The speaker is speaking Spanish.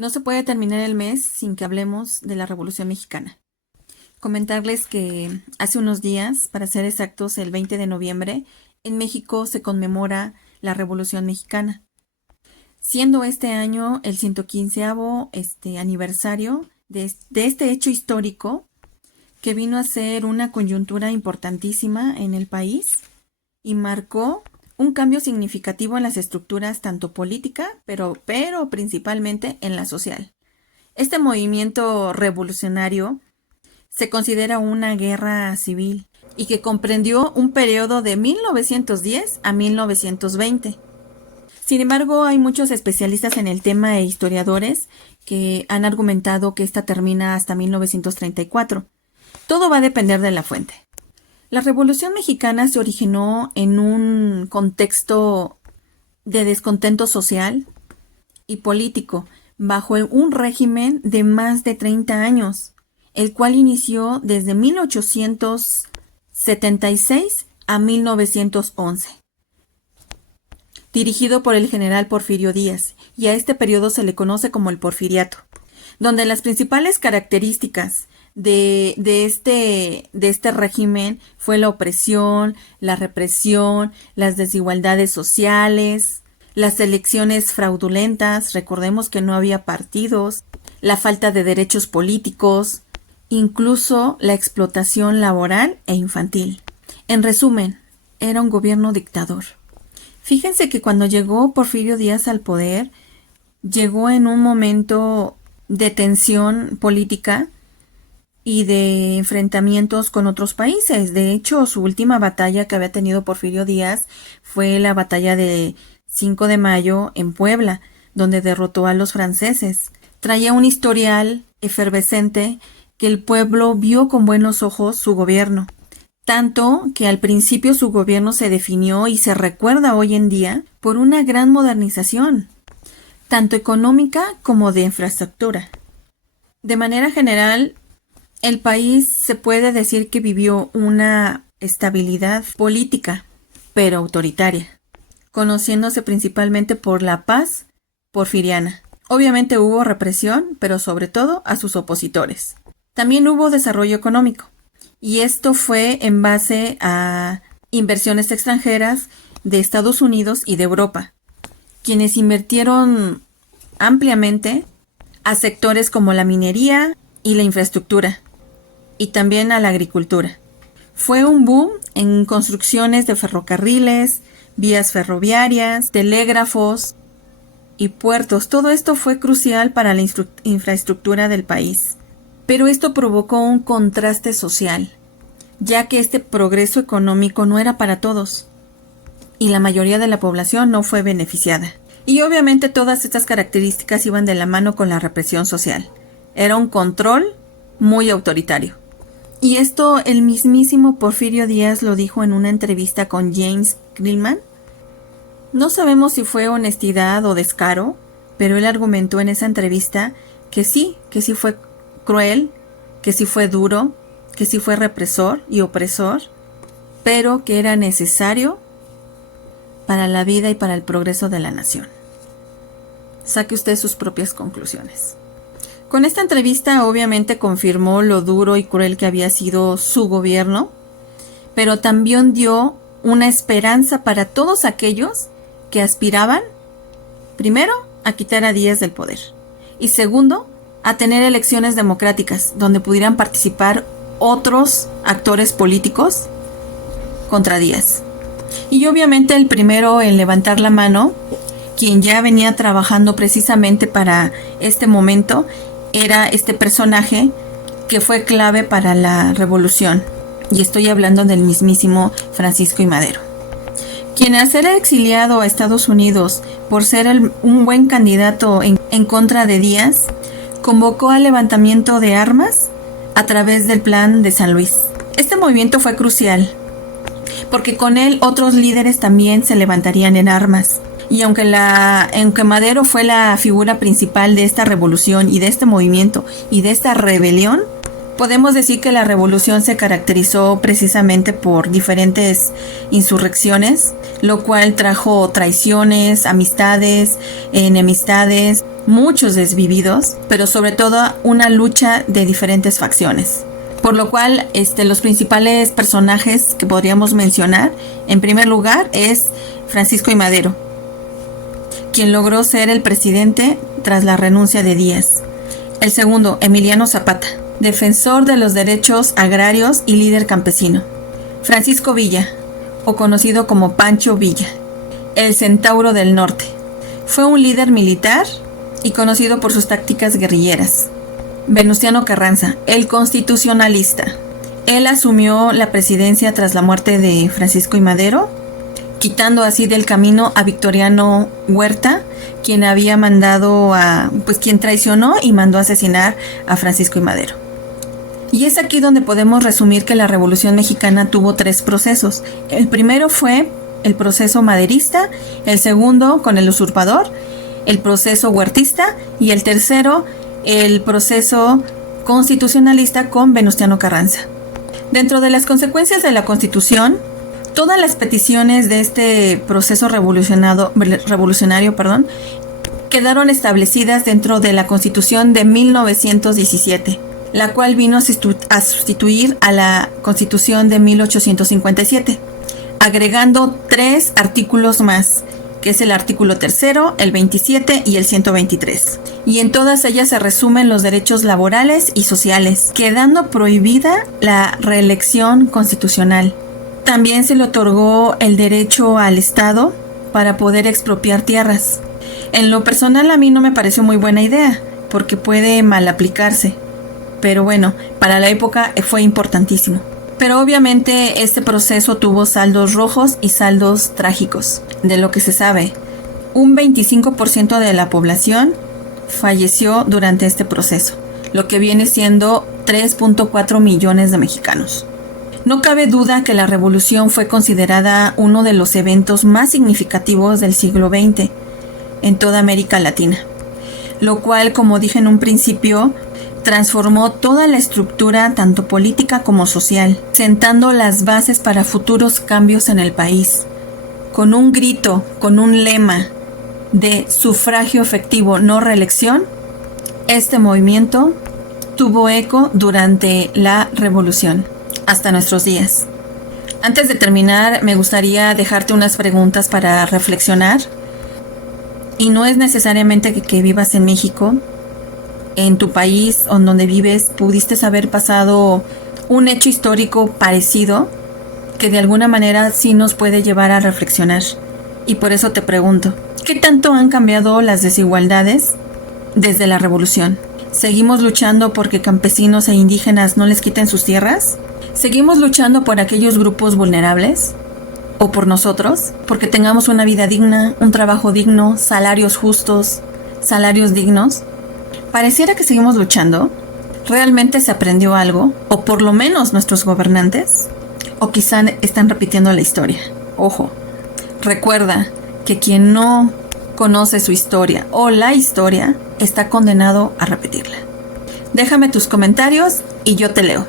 No se puede terminar el mes sin que hablemos de la Revolución Mexicana. Comentarles que hace unos días, para ser exactos, el 20 de noviembre, en México se conmemora la Revolución Mexicana, siendo este año el 115º aniversario de este hecho histórico que vino a ser una coyuntura importantísima en el país y marcó un cambio significativo en las estructuras tanto política, pero principalmente en la social. Este movimiento revolucionario se considera una guerra civil y que comprendió un periodo de 1910 a 1920. Sin embargo, hay muchos especialistas en el tema e historiadores que han argumentado que esta termina hasta 1934. Todo va a depender de la fuente. La Revolución Mexicana se originó en un contexto de descontento social y político bajo un régimen de más de 30 años, el cual inició desde 1876 a 1911, dirigido por el general Porfirio Díaz, y a este periodo se le conoce como el Porfiriato, donde las principales características de este régimen fue la opresión, la represión, las desigualdades sociales, las elecciones fraudulentas, recordemos que no había partidos, la falta de derechos políticos, incluso la explotación laboral e infantil. En resumen, era un gobierno dictador. Fíjense que cuando llegó Porfirio Díaz al poder, llegó en un momento de tensión política y de enfrentamientos con otros países. De hecho, su última batalla que había tenido Porfirio Díaz fue la batalla de 5 de mayo en Puebla, donde derrotó a los franceses. Traía un historial efervescente que el pueblo vio con buenos ojos su gobierno, tanto que al principio su gobierno se definió y se recuerda hoy en día por una gran modernización, tanto económica como de infraestructura. De manera general, el país se puede decir que vivió una estabilidad política, pero autoritaria, conociéndose principalmente por la paz porfiriana. Obviamente hubo represión, pero sobre todo a sus opositores. También hubo desarrollo económico, y esto fue en base a inversiones extranjeras de Estados Unidos y de Europa, quienes invirtieron ampliamente a sectores como la minería y la infraestructura, y también a la agricultura. Fue un boom en construcciones de ferrocarriles, vías ferroviarias, telégrafos y puertos. Todo esto fue crucial para la infraestructura del país. Pero esto provocó un contraste social, ya que este progreso económico no era para todos, y la mayoría de la población no fue beneficiada. Y obviamente todas estas características iban de la mano con la represión social. Era un control muy autoritario. Y esto el mismísimo Porfirio Díaz lo dijo en una entrevista con James Grillman. No sabemos si fue honestidad o descaro, pero él argumentó en esa entrevista que sí fue cruel, que sí fue duro, que sí fue represor y opresor, pero que era necesario para la vida y para el progreso de la nación. Saque usted sus propias conclusiones. Con esta entrevista obviamente confirmó lo duro y cruel que había sido su gobierno, pero también dio una esperanza para todos aquellos que aspiraban, primero, a quitar a Díaz del poder, y segundo, a tener elecciones democráticas donde pudieran participar otros actores políticos contra Díaz. Y obviamente el primero en levantar la mano, quien ya venía trabajando precisamente para este momento, era este personaje que fue clave para la revolución, y estoy hablando del mismísimo Francisco I. Madero, quien al ser exiliado a Estados Unidos por ser un buen candidato en contra de Díaz, convocó al levantamiento de armas a través del Plan de San Luis. Este movimiento fue crucial, porque con él otros líderes también se levantarían en armas. Y aunque Madero fue la figura principal de esta revolución y de este movimiento y de esta rebelión, Podemos decir que la revolución se caracterizó precisamente por diferentes insurrecciones, lo cual trajo traiciones, amistades, enemistades, muchos desvividos, pero sobre todo una lucha de diferentes facciones. Por lo cual, los principales personajes que podríamos mencionar, en primer lugar, es Francisco I. Madero, quien logró ser el presidente tras la renuncia de Díaz. El segundo, Emiliano Zapata, defensor de los derechos agrarios y líder campesino. Francisco Villa, o conocido como Pancho Villa, el Centauro del Norte. Fue un líder militar y conocido por sus tácticas guerrilleras. Venustiano Carranza, el constitucionalista. Él asumió la presidencia tras la muerte de Francisco I. Madero, quitando así del camino a Victoriano Huerta, quien había mandado quien traicionó y mandó a asesinar a Francisco I. Madero. Y es aquí donde podemos resumir que la Revolución Mexicana tuvo 3 procesos. El primero fue el proceso maderista, el segundo con el usurpador, el proceso huertista y el tercero, el proceso constitucionalista con Venustiano Carranza. Dentro de las consecuencias de la Constitución, todas las peticiones de este proceso revolucionario, quedaron establecidas dentro de la Constitución de 1917, la cual vino a sustituir a la Constitución de 1857, agregando 3 artículos más, que es el artículo 3, el 27 y el 123. Y en todas ellas se resumen los derechos laborales y sociales, quedando prohibida la reelección constitucional. También se le otorgó el derecho al Estado para poder expropiar tierras. En lo personal a mí no me pareció muy buena idea, porque puede mal aplicarse. Pero bueno, para la época fue importantísimo. Pero obviamente este proceso tuvo saldos rojos y saldos trágicos. De lo que se sabe, un 25% de la población falleció durante este proceso, lo que viene siendo 3.4 millones de mexicanos. No cabe duda que la revolución fue considerada uno de los eventos más significativos del siglo XX en toda América Latina, lo cual, como dije en un principio, transformó toda la estructura tanto política como social, sentando las bases para futuros cambios en el país. Con un grito, con un lema de sufragio efectivo, no reelección, este movimiento tuvo eco durante la revolución hasta nuestros días. Antes de terminar, me gustaría dejarte unas preguntas para reflexionar. Y no es necesariamente que vivas en México. En tu país o en donde vives, pudiste haber pasado un hecho histórico parecido que de alguna manera sí nos puede llevar a reflexionar. Y por eso te pregunto, ¿qué tanto han cambiado las desigualdades desde la revolución? ¿Seguimos luchando porque campesinos e indígenas no les quiten sus tierras? ¿Seguimos luchando por aquellos grupos vulnerables? ¿O por nosotros? Porque tengamos una vida digna, un trabajo digno, salarios justos, salarios dignos. Pareciera que seguimos luchando. ¿Realmente se aprendió algo? ¿O por lo menos nuestros gobernantes? ¿O quizá están repitiendo la historia? Ojo, recuerda que quien no conoce su historia o la historia está condenado a repetirla. Déjame tus comentarios y yo te leo.